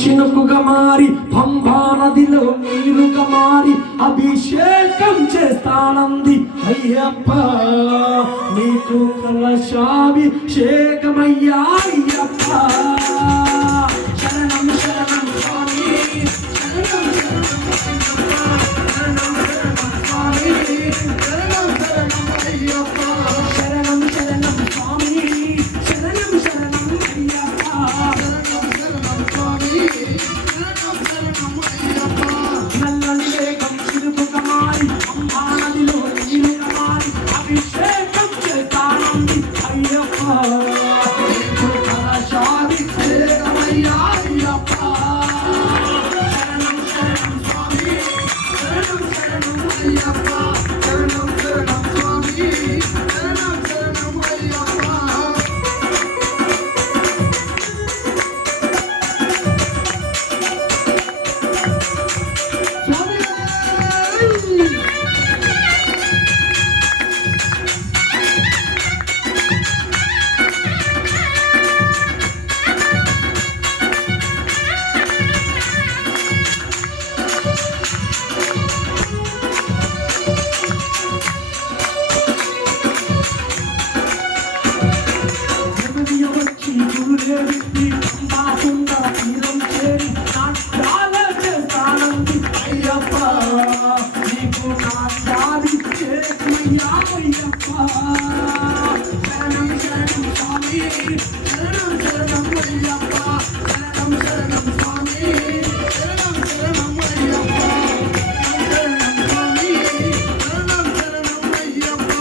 చినుకుగా మారి పంబా నదిలో నీరుగా మారి అభిషేకం చేస్తానంది అయ్యప్ప. నీకు కలశాభిషేకమయ్యా అయ్యప్ప. శరణం శరణం స్వామి, శరణం శరణం శరణం శరణం స్వామి, శరణం శరణం అయ్యప్ప. శరణం శరణం స్వామి, శరణం శరణం అయ్యప్ప. శరణం శరణం స్వామి, శరణం శరణం అయ్యప్ప. నల్లని వేగం చిరుకుగా మారి పంబా నదిలో నీరుగా మారి అభిషేకం చేస్తానంది అయ్యప్ప. నీకు కలశాభిషేకమయ్యా అయ్యప్ప. శరణం శరణం స్వామి, శరణం శరణం అయ్యప్ప. శరణం శరణం స్వామి, శరణం శరణం అయ్యప్ప. వచ్చి గురులేవి మాకుండా తీరం చేరి నాట్యాల చేస్తానంది అయ్యప్ప. నీకు నాట్యాభిషేకమయ్యా అయ్యప్ప. శరణం శరణం స్వామి, శరణం శరణం అయ్యప్ప. శరణం శరణం స్వామి, శరణం శరణం అయ్యప్ప. శరణం స్వామి, శరణం శరణం అయ్యప్ప.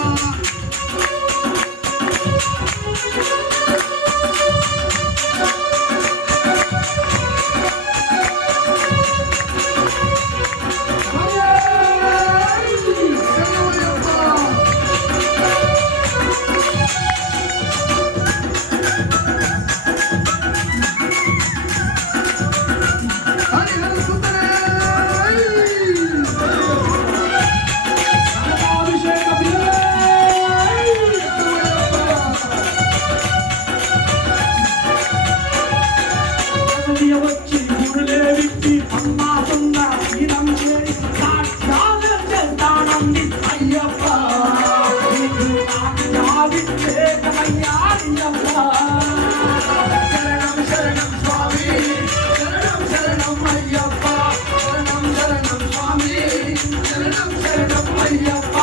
వచ్చి గురులేవి అమ్మాకుండా తీరం చేరి నాట్యాల చేస్తానంది అయ్యప్ప. నీకు నాట్యాభిషేకమయ్యా అయ్యప్ప. శరణం శరణం స్వామి, శరణం శరణం అయ్యప్ప. శరణం శరణం స్వామి, శరణం శరణం అయ్యప్ప.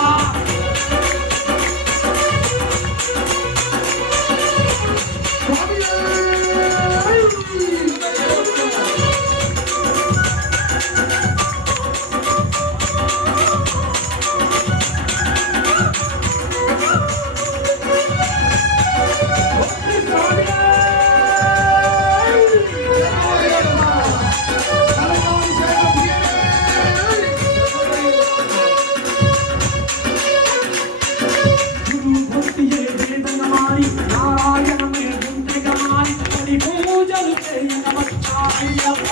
నారాయణమే గుండెగా మారి పడి పూజలు చేయనవచ్చా అయ్యప్ప.